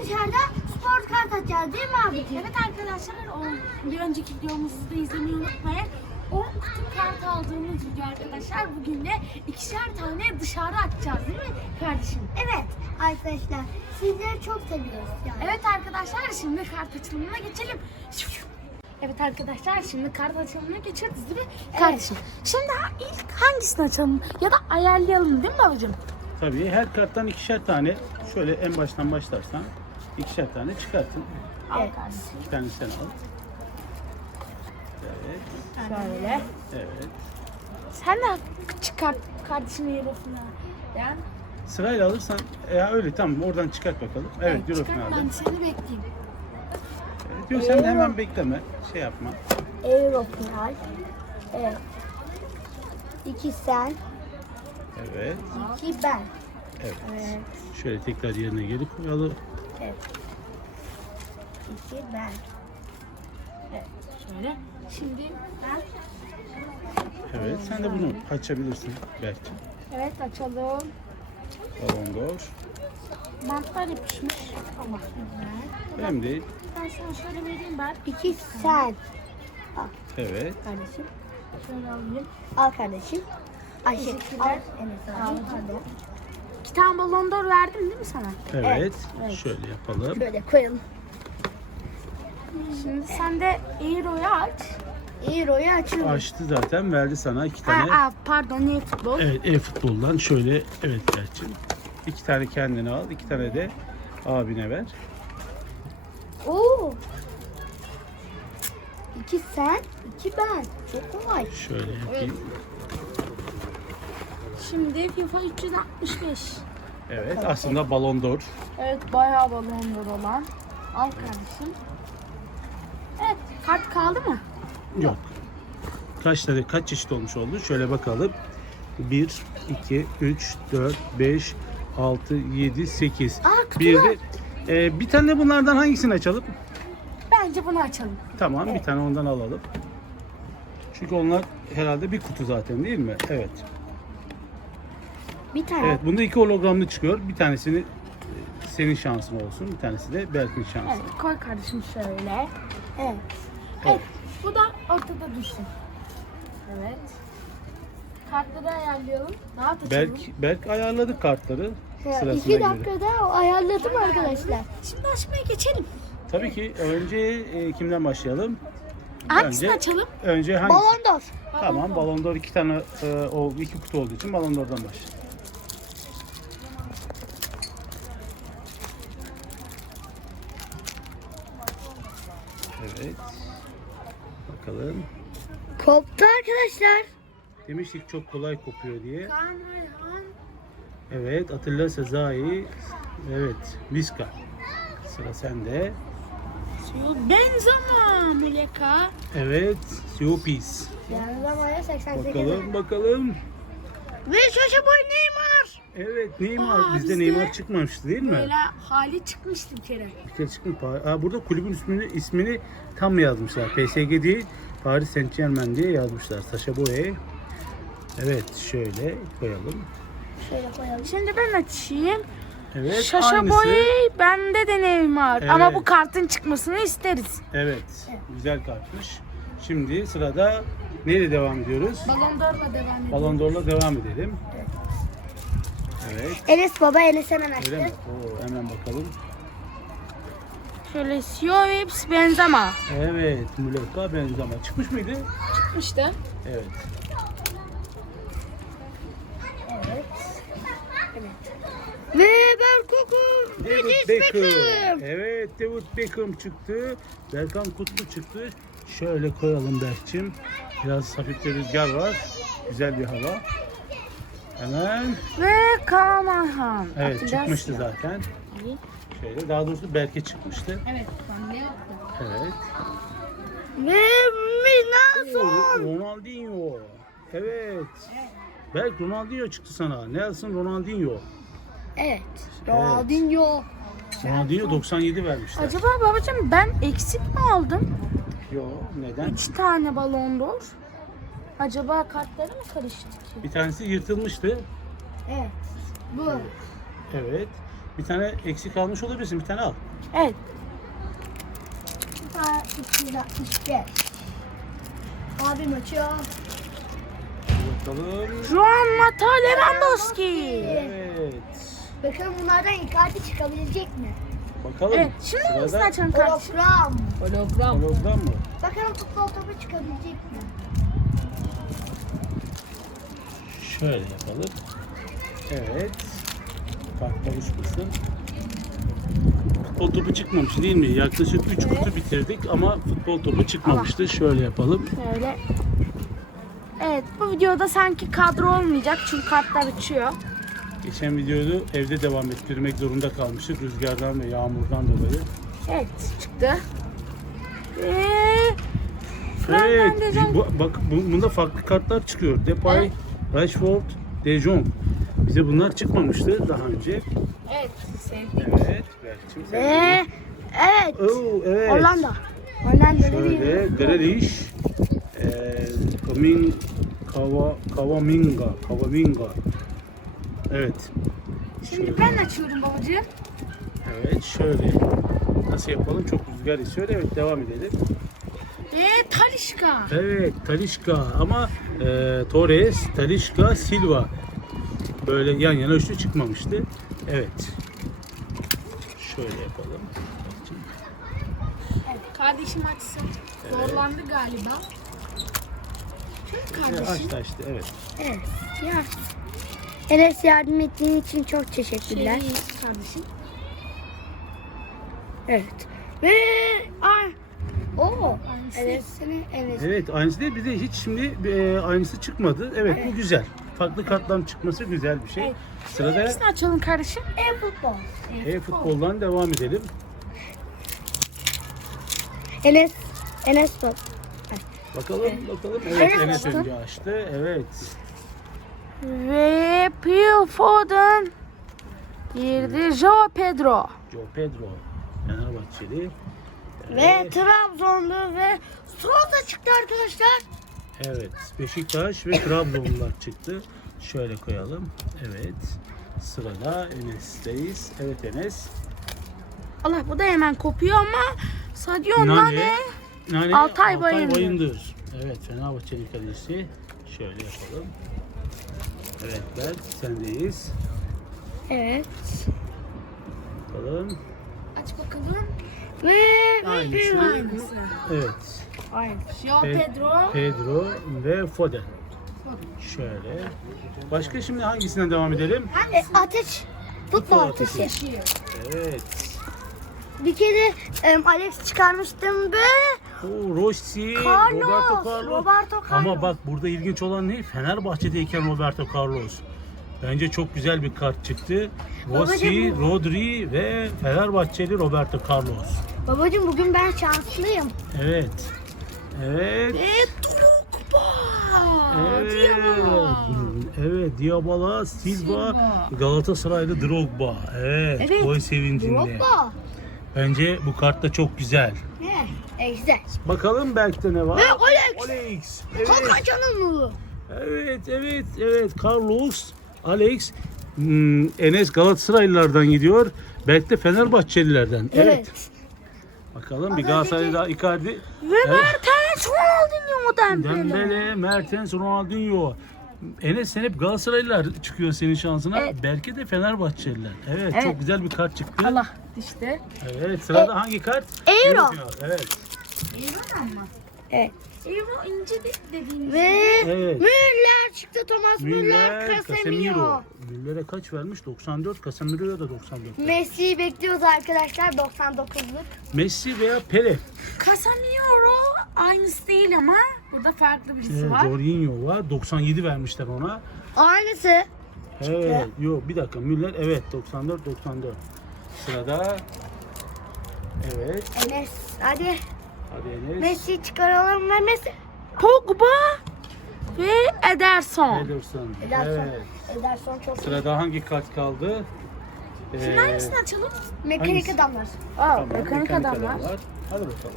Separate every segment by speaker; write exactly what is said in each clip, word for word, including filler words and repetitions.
Speaker 1: dışarıda spor kart açacağız değil mi abi?
Speaker 2: Evet arkadaşlar, o bir önceki videomuzu da izlemeyi unutmayın. on kutu kart aldığımız video arkadaşlar. Bugün de ikişer tane dışarı açacağız değil mi kardeşim?
Speaker 1: Evet arkadaşlar sizleri çok seviyoruz yani.
Speaker 2: Evet arkadaşlar, şimdi kart açılımına geçelim. Evet arkadaşlar, şimdi kart açılımına geçiyoruz değil mi kardeşim? Şimdi ilk hangisini açalım ya da ayarlayalım değil mi babacığım?
Speaker 3: Tabii her karttan ikişer tane, şöyle en baştan başlarsan ikişer tane çıkartın.
Speaker 2: Al
Speaker 1: Evet.
Speaker 2: kardeşim.
Speaker 3: İki tane sen al. Evet,
Speaker 1: Şöyle.
Speaker 3: evet.
Speaker 2: Sen de çıkart kardeşimin yarısını. Yani
Speaker 3: Sırayla alırsan, ya öyle tamam oradan çıkart bakalım. Evet, eurosunu
Speaker 2: çıkart, ben
Speaker 3: aldım.
Speaker 2: seni bekleyeyim.
Speaker 3: Evet, yok sen de hemen bekleme, şey yapma.
Speaker 1: Euro final. Evet. İki sen,
Speaker 3: Evet,
Speaker 1: iki ben.
Speaker 3: evet.
Speaker 1: Evet.
Speaker 3: Şöyle tekrar yerine geri koyalım.
Speaker 1: Evet. İki ben.
Speaker 2: Şöyle. Şimdi ben
Speaker 3: Evet, sen de bunu açabilirsin belki.
Speaker 2: evet açalım.
Speaker 3: Balon d'Or.
Speaker 2: Bantlar yapışmış. Tamam.
Speaker 3: Hem değil.
Speaker 2: Ben sana şöyle vereyim ben.
Speaker 1: İki sen.
Speaker 3: Evet.
Speaker 1: Kardeşim.
Speaker 2: Şöyle alayım.
Speaker 1: Al kardeşim. Ayşe.
Speaker 2: Teşekkürler.
Speaker 1: Al. Enes abi. Hadi.
Speaker 2: İki tane balon d'Or verdim değil mi sana?
Speaker 3: Evet.
Speaker 1: evet.
Speaker 3: Şöyle yapalım.
Speaker 1: Böyle koyalım.
Speaker 2: Şimdi sen de Euro'yu aç.
Speaker 1: Euro'yu açıyorum.
Speaker 3: Açtı zaten, verdi sana iki tane.
Speaker 2: Ha, aa, pardon, ne futbol?
Speaker 3: Evet, e-futboldan şöyle, evet Berçin. İki tane kendine al, iki tane de abine ver.
Speaker 1: Oo. İki sen, iki ben. Çok kolay.
Speaker 3: Şöyle yapayım.
Speaker 2: Şimdi FIFA üç yüz altmış beş.
Speaker 3: Evet, aslında Balon d'Or.
Speaker 2: Evet, bayağı balon d'Or olan. Al kardeşim. Evet, kart kaldı mı?
Speaker 3: Yok. Kaç tane, kaç çeşit olmuş oldu? Şöyle bakalım. bir, iki, üç, dört, beş, altı, yedi, sekiz.
Speaker 1: Aa, kutular.
Speaker 3: Bir de e, bir tane de bunlardan hangisini açalım?
Speaker 2: Bence bunu açalım.
Speaker 3: Tamam, bir tane ondan alalım. Çünkü onlar herhalde bir kutu zaten değil mi? Evet.
Speaker 1: Bir tane.
Speaker 3: Evet, bunda iki hologramlı çıkıyor. Bir tanesini e, senin şansın olsun, bir tanesi de Berk'in şansı.
Speaker 2: Evet, koy kardeşim şöyle.
Speaker 1: Evet.
Speaker 2: Evet, bu da ortada dursun. Evet. Kartları ayarlayalım. Rahat açalım.
Speaker 3: Berk, Berk ayarladı kartları sırasına
Speaker 1: İki
Speaker 3: göre.
Speaker 1: dakikada ayarladım arkadaşlar.
Speaker 2: Şimdi açmaya geçelim.
Speaker 3: Tabii ki önce e, kimden başlayalım?
Speaker 2: Hangisini
Speaker 3: Önce-
Speaker 2: açalım?
Speaker 3: Önce hangisi?
Speaker 1: Balon d'Or.
Speaker 3: Tamam, Balon d'Or iki tane e, o iki kutu olduğu için Balon d'Or'dan başlayalım. Evet. Bakalım.
Speaker 1: Koptu arkadaşlar.
Speaker 3: Demiştik çok kolay kopuyor diye.
Speaker 2: Kaan Ayhan.
Speaker 3: Evet, Atilla Sezai. Evet, Miska. Sıra sende.
Speaker 2: Benzema, Muleka.
Speaker 3: Evet, Siopis.
Speaker 1: Yani zamanda seksen sekiz.
Speaker 3: Bakalım, bakalım.
Speaker 1: Ve Şaşa Boy Neymar.
Speaker 3: Evet, Neymar.
Speaker 2: Aa,
Speaker 3: Bizde
Speaker 2: bizde
Speaker 3: Neymar çıkmamıştı değil mi?
Speaker 2: Böyle hali çıkmıştı bir kere.
Speaker 3: Bir kere çıkmış. Aa, burada kulübün ismini, ismini tam yazmışlar. P S G değil, Paris Saint Germain diye yazmışlar. Sacha Boey. Evet, şöyle koyalım.
Speaker 1: Şöyle koyalım.
Speaker 2: Şimdi ben açayım.
Speaker 3: Evet,
Speaker 2: Şaşa
Speaker 3: aynısı.
Speaker 2: Boy, bende de Neymar.
Speaker 3: Evet.
Speaker 2: Ama bu kartın çıkmasını isteriz.
Speaker 3: Evet, güzel kartmış. Şimdi sırada neyle devam ediyoruz?
Speaker 2: Balon d'Or'la devam edelim.
Speaker 3: Ballon d'Or'la devam edelim. Evet,
Speaker 1: Enes baba Enes hemen
Speaker 3: öyle
Speaker 1: açtı.
Speaker 3: mi? Oo, hemen bakalım.
Speaker 2: Şöyle Siovips, Benzema.
Speaker 3: Evet, Muleka Benzema. Çıkmış mıydı?
Speaker 2: Çıkmıştı.
Speaker 3: Evet.
Speaker 1: Evet. Ve Berkoko.
Speaker 3: David Beckham. Evet, David Beckham çıktı. Berkan Kutlu çıktı. Şöyle koyalım Berk'cim. Biraz hafif bir rüzgar var. Güzel bir hava. Hemen.
Speaker 2: Ve Kaan Ayhan.
Speaker 3: Evet,
Speaker 2: Atilla
Speaker 3: çıkmıştı
Speaker 2: Siyah.
Speaker 3: zaten.
Speaker 2: İyi.
Speaker 3: Şöyle, daha doğrusu Berk'e çıkmıştı.
Speaker 2: Evet, ben ne yaptım?
Speaker 3: Evet.
Speaker 1: Ve Minason.
Speaker 3: Ronaldinho. Evet. Berk, Ronaldinho çıktı sana. Nelson Ronaldinho.
Speaker 1: Evet. Ronaldinho.
Speaker 3: Ronaldinho doksan yedi vermişler.
Speaker 2: Acaba babacığım ben eksik mi aldım?
Speaker 3: Yo, neden?
Speaker 2: Üç tane balon d'Or. Acaba kartları mı karıştı ki?
Speaker 3: Bir tanesi yırtılmıştı.
Speaker 1: Evet. Bu.
Speaker 3: Evet. Bir tane eksik almış olabilirsin. Bir tane al.
Speaker 2: Evet.
Speaker 1: Daha iki yüz altmış beş. Abim açıyor.
Speaker 3: Bakalım.
Speaker 2: Juan Mata Lewandowski.
Speaker 3: Evet.
Speaker 1: Bakalım bunlardan Icardi çıkabilecek mi?
Speaker 3: Bakalım.
Speaker 2: Evet. Şimdi hangisini
Speaker 3: Sırada
Speaker 2: açalım kardeşim?
Speaker 1: Hologram.
Speaker 2: Hologram.
Speaker 3: hologram mı?
Speaker 1: Bakalım futbol topu çıkabilecek mi?
Speaker 3: Şöyle yapalım. Evet. Kart oluşmasın. Futbol topu çıkmamış değil mi? Yaklaşık üç kutu bitirdik ama futbol topu çıkmamıştı. Şöyle yapalım.
Speaker 2: Şöyle. Evet, bu videoda sanki kadro olmayacak çünkü kartlar uçuyor.
Speaker 3: Geçen videoyu evde devam ettirmek zorunda kalmıştık rüzgardan ve yağmurdan dolayı.
Speaker 2: Evet, çıktı. Ve
Speaker 3: Evet,
Speaker 2: Fernand de Jong.
Speaker 3: bu, bak bu- bunda farklı kartlar çıkıyor. Depay, Rashford, De Jong. Bize bunlar çıkmamıştı daha önce.
Speaker 2: Evet, sevdik.
Speaker 3: Evet, Berk'cim sen
Speaker 2: Ve
Speaker 3: de.
Speaker 2: evet,
Speaker 3: Oo, evet.
Speaker 2: Hollanda. Hollanda'da
Speaker 3: Şöyle
Speaker 2: bir
Speaker 3: Grealish, eee Kamin, Kava, Kavaminga, Kavaminga. Evet.
Speaker 2: Şimdi ben açıyorum babacığım.
Speaker 3: Evet, şöyle. Nasıl yapalım? Çok rüzgar esiyor. Evet, devam edelim.
Speaker 2: Ve Talisca.
Speaker 3: Evet, Talisca ama eee Torres, Talisca, Silva. Böyle yan yana üçlü çıkmamıştı. Evet. Şöyle yapalım.
Speaker 2: Evet, kardeşim açsın. Zorlandı galiba. Şimdi
Speaker 3: Evet,
Speaker 2: kardeşim.
Speaker 3: açtı açtı, evet.
Speaker 1: Evet. Ya. Enes yardım ettiğin için çok teşekkürler.
Speaker 2: Şey, kardeşim.
Speaker 1: Evet. Ve ay. Oo.
Speaker 2: Aynısı.
Speaker 1: Enes'ini Enes.
Speaker 3: Evet, aynısı değil. Bir de hiç şimdi eee, aynısı çıkmadı. Evet, bu güzel. Farklı kartların çıkması güzel bir şey.
Speaker 2: Evet.
Speaker 3: Sırada
Speaker 2: Hangisini açalım kardeşim?
Speaker 1: E-futbol.
Speaker 3: e-futboldan devam edelim.
Speaker 1: Enes. Enes top.
Speaker 3: Bakalım, bakalım. Evet,
Speaker 1: Enes
Speaker 3: Enes
Speaker 1: açtı.
Speaker 3: önce açtı. Evet.
Speaker 2: Ve Phil Foden girdi. Joao Pedro.
Speaker 3: Joe Pedro, Fenerbahçeli.
Speaker 1: Ve Trabzonlu ve Sosa çıktı arkadaşlar.
Speaker 3: Evet, Beşiktaş ve Trabzonlular çıktı. Şöyle koyalım. Evet. Sırada Enes'teyiz. Evet Enes.
Speaker 2: Allah, bu da hemen kopuyor ama Sadio Mane.
Speaker 3: Nane
Speaker 2: Altay Bayındır.
Speaker 3: Evet, Fenerbahçeli kalecisi. Şöyle yapalım. Evet Berk, sendeyiz.
Speaker 1: Evet.
Speaker 3: Bakalım.
Speaker 2: Aç bakalım.
Speaker 1: Ve
Speaker 3: Aynısı.
Speaker 2: Aynısı.
Speaker 3: Evet.
Speaker 1: Aynı.
Speaker 2: Joao
Speaker 3: Pe-
Speaker 2: Pedro.
Speaker 3: Pedro ve Foden. Şöyle. Başka şimdi hangisinden devam edelim?
Speaker 1: E, ateş. Futbol ateşi.
Speaker 2: Ateşi.
Speaker 3: Evet.
Speaker 1: Bir kere em, Alex çıkarmıştım ve
Speaker 3: O Rossi,
Speaker 1: Carlos,
Speaker 3: Roberto Carlos.
Speaker 1: Roberto Carlos.
Speaker 3: Ama bak burada ilginç olan ne? Fenerbahçe'deyken Roberto Carlos. Bence çok güzel bir kart çıktı. Rossi,
Speaker 1: Babacım bu-
Speaker 3: Rodri ve Fenerbahçeli Roberto Carlos.
Speaker 1: babacım bugün ben şanslıyım.
Speaker 3: Evet. Evet.
Speaker 2: Ve Drogba.
Speaker 3: Evet.
Speaker 2: Diabala.
Speaker 3: Evet, Diabala, Silva,
Speaker 2: Silva.
Speaker 3: Galatasaraylı Drogba. Evet,
Speaker 1: Evet,
Speaker 3: gol sevincinde.
Speaker 1: Drogba.
Speaker 3: Bence bu kart da çok güzel.
Speaker 1: Ne? E, güzel.
Speaker 3: Bakalım belki ne var?
Speaker 1: Ve Alex.
Speaker 3: Alex. Evet.
Speaker 1: Hakan Cananlı.
Speaker 3: Evet, evet, evet. Carlos, Alex, hmm, Enes Galatasaraylılardan gidiyor. Belki de Fenerbahçelilerden. Evet.
Speaker 1: Evet.
Speaker 3: Bakalım bir
Speaker 1: Az
Speaker 3: Galatasaray'da Icardi.
Speaker 2: Ve
Speaker 3: Evet.
Speaker 2: Mertens Ronaldinho Dembele.
Speaker 3: Dembele, Mertens, Ronaldinho. Enes sen hep Galatasaraylılar çıkıyor senin şansına.
Speaker 2: Evet.
Speaker 3: Belki de Fenerbahçeliler. Evet,
Speaker 2: Evet.
Speaker 3: çok güzel bir kart çıktı.
Speaker 2: Allah işte.
Speaker 3: Evet, sırada hangi kart?
Speaker 1: Euro.
Speaker 3: Euro. Evet.
Speaker 2: Eyvah mı?
Speaker 1: Evet.
Speaker 2: Euro ince de dediğimiz.
Speaker 1: Ve
Speaker 3: Evet.
Speaker 1: Müller çıktı. Thomas Müller,
Speaker 3: Müller,
Speaker 1: Casemiro.
Speaker 3: Casemiro. Müller'e kaç vermiş? doksan dört. Casemiro'ya da doksan dört.
Speaker 1: Messi'yi bekliyoruz arkadaşlar doksan dokuzluk.
Speaker 3: Messi veya Pele.
Speaker 2: Casemiro aynısı değil ama burada farklı birisi
Speaker 3: Evet,
Speaker 2: var.
Speaker 3: Jorginho var. doksan yedi vermişler ona.
Speaker 1: Aynısı.
Speaker 3: Evet. Yok bir dakika. Müller evet doksan dört doksan dört. Sırada evet.
Speaker 1: Enes. Hadi.
Speaker 3: Hadi Enes.
Speaker 1: Messi çıkaralım ve Messi.
Speaker 2: Pogba ve Ederson.
Speaker 3: Ederson.
Speaker 1: Ederson.
Speaker 3: Evet.
Speaker 1: Ederson çok iyi.
Speaker 3: Sırada hangi kart kaldı?
Speaker 2: Şimdi
Speaker 3: Ee,
Speaker 2: hangisini açalım?
Speaker 1: Mekanik
Speaker 3: hangisi?
Speaker 1: adamlar.
Speaker 2: Aa,
Speaker 3: Tamam,
Speaker 2: mekanik adamlar.
Speaker 3: Hadi bakalım.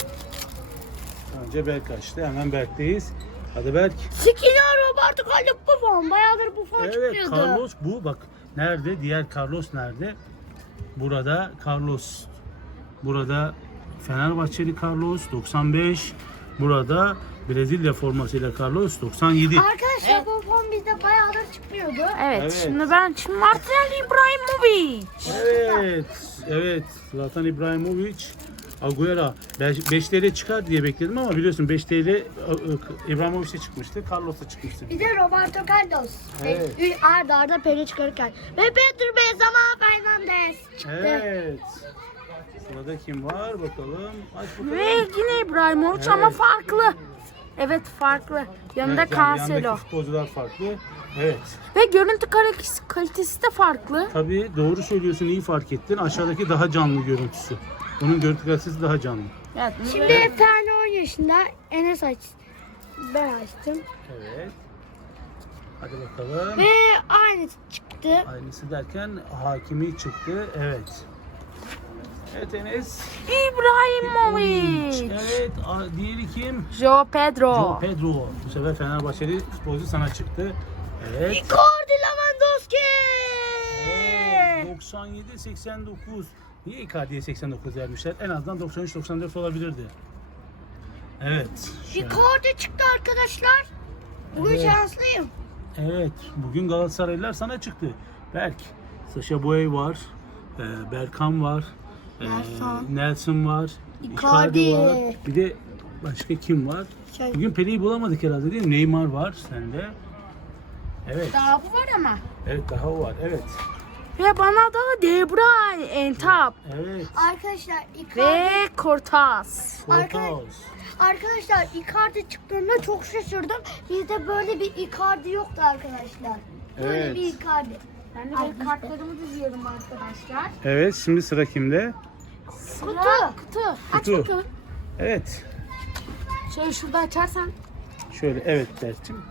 Speaker 3: Önce Berk açtı. Hemen Berk'teyiz. Hadi Berk.
Speaker 1: Skriniar, Roberto Carlos, Buffon. Bayağıdır Buffon
Speaker 3: Evet
Speaker 1: çıkıyordu.
Speaker 3: Carlos bu. Bak nerede? Diğer Carlos nerede? Burada Carlos. Burada Fenerbahçeli Carlos doksan beş. Burada Brezilya formasıyla Carlos doksan yedi.
Speaker 1: Arkadaşlar bu form bizde bayağıdır çıkmıyordu.
Speaker 2: Evet,
Speaker 3: Evet.
Speaker 2: şimdi ben şimdi Martinelli İbrahimovic.
Speaker 3: Evet. Evet. Zlatan İbrahimovic. Agüero beş T L çıkar diye bekledim ama biliyorsun beş T L İbrahimovic'e çıkmıştı. Carlos'a çıkmıştı.
Speaker 1: Bir de Roberto Carlos.
Speaker 3: Evet.
Speaker 1: Evet. Arda arda Pele çıkarırken. Ve Pedro Benzema Fernandes çıktı.
Speaker 3: Evet. Sırada kim var bakalım. Aç bakalım.
Speaker 2: Ve yine İbrahimovic
Speaker 3: Evet.
Speaker 2: ama farklı. Evet, farklı. Yanında
Speaker 3: Evet, yani
Speaker 2: Cancelo.
Speaker 3: yandaki futbolcular farklı. Evet.
Speaker 2: Ve görüntü kalitesi, kalitesi de farklı.
Speaker 3: Tabii doğru söylüyorsun, iyi fark ettin. Aşağıdaki daha canlı görüntüsü. Onun görüntü kalitesi daha canlı.
Speaker 2: Evet.
Speaker 1: Şimdi efsane on yaşında Enes aç. Ben açtım.
Speaker 3: Evet. Hadi bakalım.
Speaker 1: Ve aynı çıktı.
Speaker 3: Aynısı derken Hakimi çıktı. Evet. Evet Enes.
Speaker 2: İbrahimovic.
Speaker 3: Evet. a- Diğeri kim?
Speaker 2: Joe Pedro.
Speaker 3: Joe Pedro. Bu sefer Fenerbahçeli futbolcu sana çıktı. Evet.
Speaker 1: Icardi Lewandowski.
Speaker 3: Evet, doksan yedi seksen dokuz. Niye Icardi'ye seksen dokuz vermişler? En azından doksan üç doksan dört olabilirdi. Evet. şöyle.
Speaker 1: Icardi çıktı arkadaşlar. Bugün
Speaker 3: Evet.
Speaker 1: şanslıyım.
Speaker 3: Evet. Bugün Galatasaraylılar sana çıktı. Berk. Sacha Boey var. e, Berkan var. e,
Speaker 1: Nelson.
Speaker 3: Nelson var.
Speaker 1: Icardi.
Speaker 3: Icardi var. Bir de başka kim var?
Speaker 1: Şey-
Speaker 3: Bugün Pele'yi bulamadık herhalde değil mi? Neymar var sende. Evet.
Speaker 2: Daha bu var ama.
Speaker 3: Evet daha var. Evet.
Speaker 2: Ve bana da De Bruyne, Entap
Speaker 3: Evet.
Speaker 1: Arkadaşlar Icardi.
Speaker 2: ve Cortaz.
Speaker 3: Kortaos.
Speaker 1: Arkadaşlar Icardi çıktığında çok şaşırdım. Bizde böyle bir Icardi yoktu arkadaşlar. Böyle
Speaker 3: Evet.
Speaker 1: bir Icardi.
Speaker 2: Ben de
Speaker 1: Ay,
Speaker 2: böyle kartlarımı diziyorum arkadaşlar.
Speaker 3: Evet. Şimdi sıra kimde?
Speaker 2: Kutu. Kutu. Aç
Speaker 3: Kutu.
Speaker 2: bakalım.
Speaker 3: Evet.
Speaker 2: Şöyle şurada açarsan.
Speaker 3: Şöyle evet Berk'cim.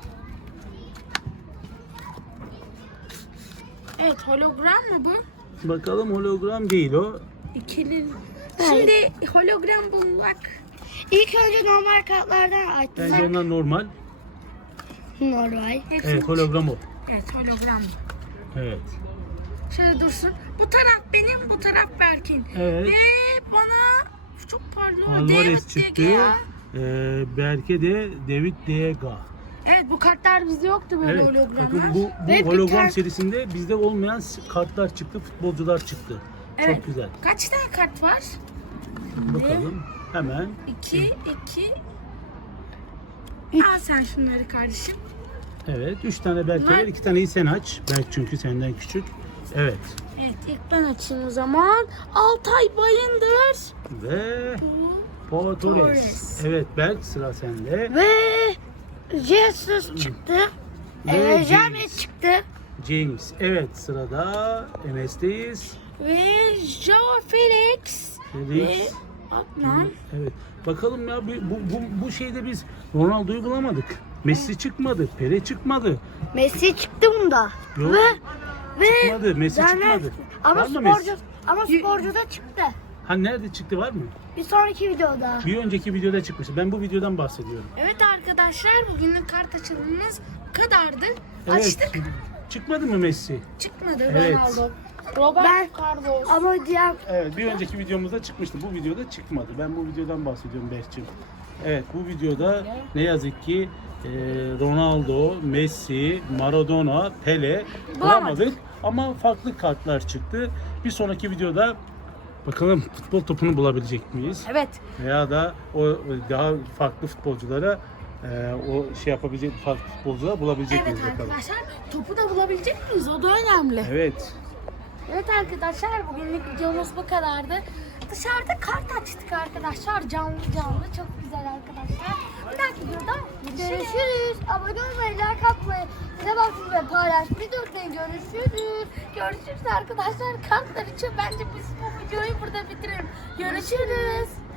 Speaker 2: Evet, hologram mı bu?
Speaker 3: Bakalım hologram değil o.
Speaker 2: İkili. Şimdi hologram bulmak.
Speaker 1: İlk önce normal kartlardan açtım.
Speaker 3: Bence onlar normal.
Speaker 1: Normal.
Speaker 2: Hepsini-
Speaker 3: Evet hologram o.
Speaker 2: Evet, hologram.
Speaker 3: Evet.
Speaker 2: Şöyle dursun. Bu taraf benim, bu taraf Berk'in.
Speaker 3: Evet.
Speaker 2: Ve bana çok parlıyor.
Speaker 3: Alvarez
Speaker 2: David
Speaker 3: çıktı.
Speaker 2: De Gea.
Speaker 3: Ee, Berke de David De Gea.
Speaker 2: Evet, bu kartlar bizde yoktu böyle
Speaker 3: Evet.
Speaker 2: hologramlar.
Speaker 3: Bakın bu, bu
Speaker 1: Ve bir
Speaker 3: hologram
Speaker 1: tane-
Speaker 3: serisinde bizde olmayan s- kartlar çıktı, futbolcular çıktı.
Speaker 2: Evet.
Speaker 3: Çok güzel.
Speaker 2: Kaç tane kart var?
Speaker 3: Bakalım. Hemen.
Speaker 2: İki, iki. Al sen şunları kardeşim.
Speaker 3: Evet. Üç tane Berke
Speaker 2: Bunlar-
Speaker 3: var. iki taneyi sen aç. Berk çünkü senden küçük. Evet.
Speaker 2: Evet, ilk ben açayım o zaman. Altay Bayındır.
Speaker 3: Ve Pau Torres.
Speaker 2: Torres.
Speaker 3: Evet Berk sıra sende.
Speaker 1: Ve Jesus çıktı.
Speaker 3: Ve
Speaker 1: Ee,
Speaker 3: James.
Speaker 1: James çıktı.
Speaker 3: James. Evet sırada Enes'teyiz.
Speaker 2: Ve Joe Felix.
Speaker 3: Felix.
Speaker 2: Ve Adnan.
Speaker 3: Evet. Bakalım ya bu, bu, bu, bu şeyde biz Ronaldo'yu bulamadık. Messi çıkmadı. Pele çıkmadı.
Speaker 1: Messi çıktı bunda.
Speaker 3: Yok.
Speaker 1: Ve ve
Speaker 3: Çıkmadı. Messi
Speaker 1: Zaten-
Speaker 3: çıkmadı.
Speaker 1: Ama
Speaker 3: Var mı
Speaker 1: sporcu
Speaker 3: Messi?
Speaker 1: ama sporcu da çıktı.
Speaker 3: Ha nerede çıktı var mı?
Speaker 1: Bir sonraki videoda.
Speaker 3: Bir önceki videoda çıkmıştı. Ben bu videodan bahsediyorum.
Speaker 2: Evet arkadaşlar, bugünün kart açılımımız bu kadardı.
Speaker 3: Evet.
Speaker 2: Açtık.
Speaker 3: Çıkmadı mı Messi?
Speaker 2: Çıkmadı
Speaker 3: Evet.
Speaker 2: Ronaldo. Robert
Speaker 1: Ben-
Speaker 2: Carlos.
Speaker 1: Ama diğer
Speaker 3: Evet bir önceki videomuzda çıkmıştı. Bu videoda çıkmadı. Ben bu videodan bahsediyorum Berk'cim. Evet bu videoda ne yazık ki e, Ronaldo, Messi, Maradona, Pele bulamadık. Ama farklı kartlar çıktı. Bir sonraki videoda bakalım futbol topunu bulabilecek miyiz?
Speaker 2: Evet.
Speaker 3: Veya da o daha farklı futbolculara e, o şey yapabilecek farklı futbolcular bulabilecek
Speaker 2: Evet
Speaker 3: miyiz bakalım.
Speaker 2: arkadaşlar, topu da bulabilecek miyiz? O da önemli.
Speaker 3: Evet.
Speaker 2: Evet arkadaşlar, bugünlük videomuz bu kadardı. Dışarıda kart açtık arkadaşlar, canlı canlı, çok güzel arkadaşlar. Bir dahaki videoda
Speaker 1: görüşürüz. Abone olmayı, like atmayı, size bakmayı ve paylaşmayı unutmayın. Görüşürüz.
Speaker 2: görüşürüz arkadaşlar. Kartlar için bence biz bu videoyu burada bitirelim. Görüşürüz.